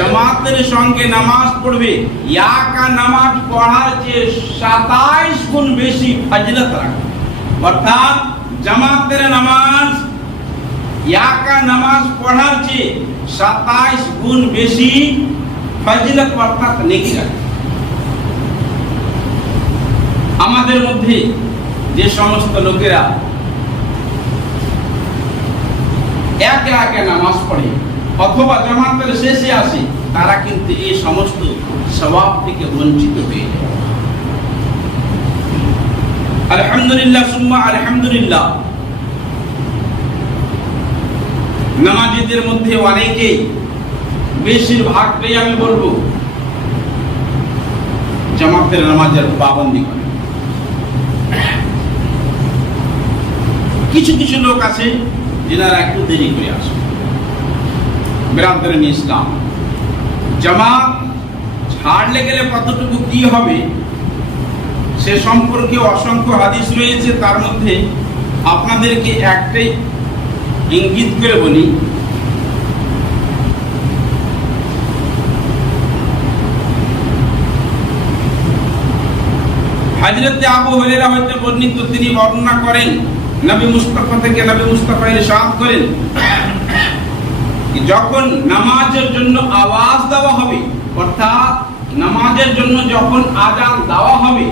জামাতের সঙ্গে নামাজ পড়বে, একা নামাজ পড়ার চেয়ে 27 গুণ বেশি ফজিলত রাখে। অর্থাৎ জামাতের নামাজ একা নামাজ পড়ার চেয়ে 27 গুণ বেশি ফজিলত অর্থাৎ নেকি রাখে। আমাদের মধ্যে যে সমস্ত লোকেরা একে একে নামাজ পড়ে অথবা জামাতের শেষে আসে, তারা কিন্তু এই সমস্ত সওয়াব থেকে বঞ্চিত হয়ে যায়। আলহামদুলিল্লাহ সুম্মা আলহামদুলিল্লাহ, নামাজীদের মধ্যে অনেকেই, বেশিরভাগটাই আমি বলবো, জামাতের নামাজের পাবন্দি করে। কিছু কিছু লোক আছে যারা একটু দেরি করে আসে। বিরাদরান ইসলাম, জামাত ছাড়লে গেলে কতটুকু কি হবে সে সম্পর্কে অসংখ্য হাদিস রয়েছে। তার মধ্যে আপনাদেরকে একটাই ইঙ্গিত করে বলি, হযরত আবু হুরায়রা হতে বর্ণিত, তিনি বর্ণনা করেন নবী মুস্তাফা থেকে, নবী মুস্তাফা ইরশাদ করেন, যখন নামাজের জন্য আওয়াজ দেওয়া হবে, অর্থাৎ নামাজের জন্য যখন আজান দেওয়া হবে,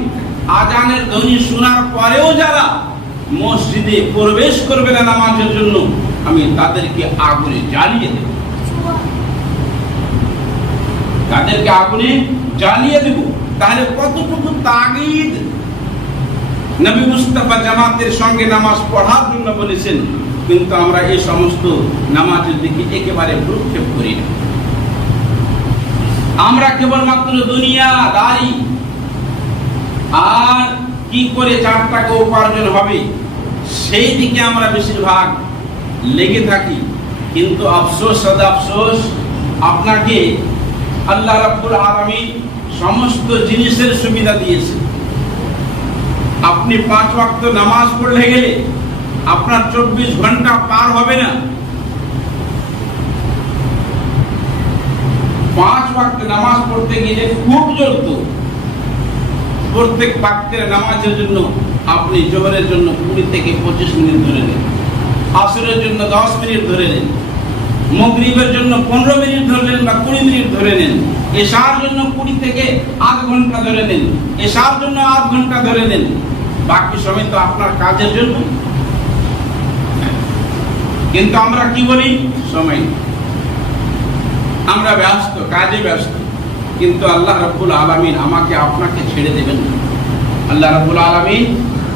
আজানের ধ্বনি শোনার পরেও যারা মসজিদে প্রবেশ করবে না নামাজের জন্য, আমি তাদেরকে আগুনে জ্বালিয়ে দেব, তাদেরকে আগুনে জ্বালিয়ে দেব। তাহলে কতটুকু তাগিদ নবী মুস্তাফা জামাতের সঙ্গে নামাজ পড়ার জন্য বলেছেন, কিন্তু আমরা এই সমস্ত নামাজের দিকে একেবারে ভ্রুক্ষেপ করি না। আমরা কেবলমাত্র দুনিয়াদারি আর কি করে 4 টাকা উপার্জন হবে সেই দিকে আমরা বেশিরভাগ লেগে থাকি। কিন্তু আফসোস, সদা আফসোস, আপনাকে আল্লাহ রাব্বুল আলামিন সমস্ত জিনিসের সুবিধা দিয়েছে। আপনি 5 ওয়াক্ত নামাজ পড়লে গেলে আপনার 24 ঘন্টা পার হবে না। 5 ওয়াক্ত নামাজ পড়তে গিয়ে খুব জোরত, প্রত্যেক ওয়াক্তের নামাজের জন্য আপনি জোহরের জন্য 20 থেকে 25 মিনিট ধরে নেন, আসরের জন্য 10 মিনিট ধরে নেন, মাগরিবের জন্য 15 মিনিট ধরে নেন বা 20 মিনিট ধরে নেন, এশার জন্য 20 থেকে আধ ঘন্টা ধরে নেন, এশার জন্য আধ ঘন্টা ধরে নেন, বাকি সময় তো আপনার কাজের জন্য। কিন্তু আমরা কি বলি, সময়, আমরা ব্যস্ত, কাজে ব্যস্ত। কিন্তু আল্লাহ রাব্বুল আলামিন আমাকে আপনাকে ছেড়ে দেবেন না। আল্লাহ রাব্বুল আলামিন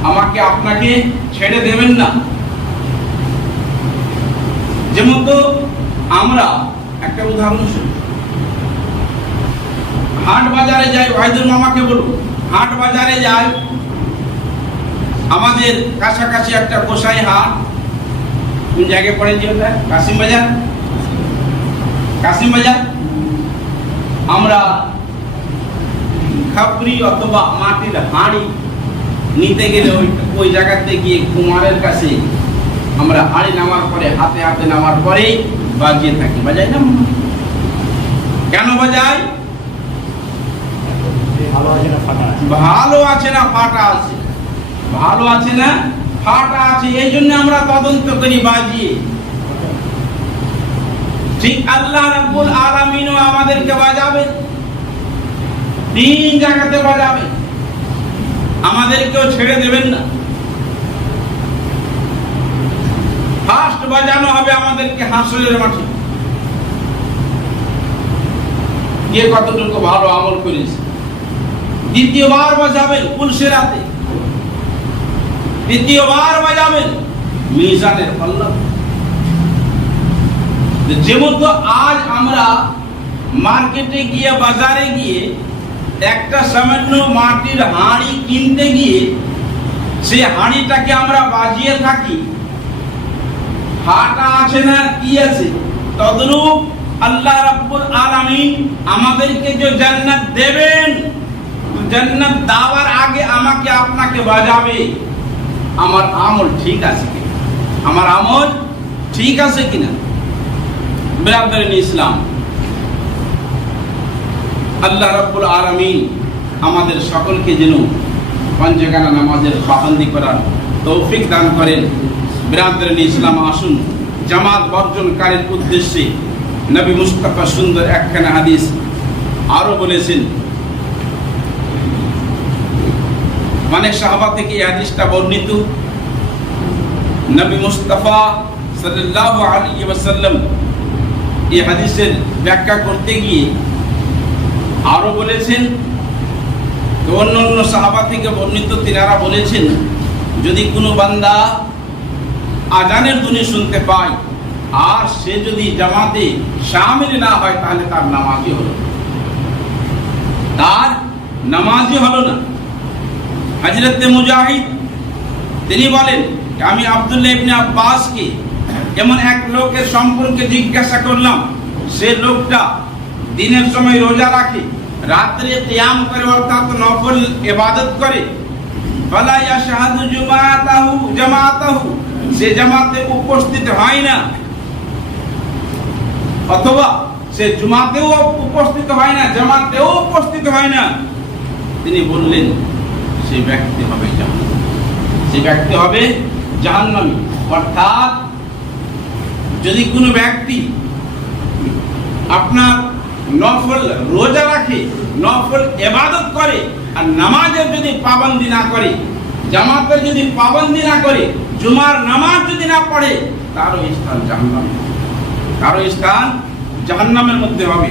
আমাকে আপনাকে ছেড়ে দেবেন না। যেমন তো আমরা একটা উদাহরণ শুনি, হাট বাজারে যাই, ওয়াহিদুল মামাকে বলুন, হাট বাজারে যাই, আমাদের কাছাকাছি একটা গোসাই হাট, কোন জায়গায় পড়ে যে ওটা, কাশিম বাজার, কাশিম বাজার। আমরা খাপড়ি অথবা মাটির হাঁড়ি নিতে গেলে ওই জায়গাতে গিয়ে কুমারের কাছে আমরা হাঁড়ি নামার পরে, হাতে হাতে নামার পরে বাজিয়ে থাকি। বাজাই না? কেন বাজাই? ভালো আছে না ফাটা আছে, ভালো আছে না ফাটা আছে, এই জন্য আমরা তদন্ত করি বাজিয়ে। ঠিক আল্লাহ রাব্বুল আলামিনও আমাদেরকে বাজাবে, 3 জায়গাতে বাজাবে, আমাদেরকেও ছেড়ে দেবেন না। ফার্স্ট বাজানো হবে আমাদেরকে হাসরের মাঠে, কে কতটুকু ভালো আমল করেছে। দ্বিতীয়বার বাজাবেন পুলসেরাতে, দ্বিতীয়বার বাজাবেন মিজানের পাল্লা। যেমন তো আজ আমরা মার্কেটে গিয়ে, বাজারে গিয়ে একটা সামান্য মাটির হাঁড়ি কিনতে গিয়ে সেই হাঁড়িটাকে আমরা বাজিয়ে থাকি, ফাটা আছে না কি আছে। তদ্রূপ আল্লাহ রাব্বুল আলামিন আমাদেরকে যে জান্নাত দেবেন, জান্নাত দেওয়ার আগে আমাকে আপনাকে বাজাবে, আমার আমল ঠিক আছে কিনা, আমার আমল ঠিক আছে কিনা। বিরাদরান ইসলাম, আল্লাহ রাব্বুল আলামিন আমাদের সকলকে যেন পাঁচওয়াক্ত নামাজের পাবন্দি করার তৌফিক দান করেন। বিরাদরান ইসলাম, আসুন জামাত বর্জনকারীর উদ্দেশ্যে নবী মুস্তাফা সুন্দর একখানা হাদিস আরো বলেছেন। অনেক সাহাবা থেকে এই হাদিসটা বর্ণিত। নবী মুস্তাফা সাল্লাল্লাহু আলাইহি ওয়াসাল্লাম এই হাদিসের ব্যাখ্যা করতে গিয়ে আরো বলেছেন, অন্য অন্য সাহাবা থেকে বর্ণিত, তিনারা বলেছেন যদি কোনো বান্দা আজানের ধ্বনি শুনতে পায় আর সে যদি জামাতে শামিল না হয় তাহলে তার নামাজই হলো না, তার নামাজই হলো না। হযরত মুজাহিদ তিনি বলেন, আমি আব্দুল্লাহ ইবনে আব্বাসকে এমন এক লোকের সম্পর্কে জিজ্ঞাসা করলাম, সে লোকটা দিনের সময় রোজা রাখে, রাত্রে কিয়াম করে অর্থাৎ নফল ইবাদত করে, ফালা ইয়াশহাদু জামাতাহু সে জামাতে উপস্থিত হয় না, অথবা সে জুমাতেও উপস্থিত হয় না, জামাতেও উপস্থিত হয় না। তিনি বললেন সে ব্যক্তি হবে জাহান্নামী, সে ব্যক্তি হবে জাহান্নামী। অর্থাৎ যদি কোনো ব্যক্তি আপনার নফল রোজা রাখে, নফল ইবাদত করে, আর নামাজের যদি পাবন্দি না করে, জামাতের যদি পাবন্দি না করে, জুমার নামাজ যদি না পড়ে, তারও স্থান জাহান্নামে, তারও স্থান জাহান্নামের মধ্যে হবে।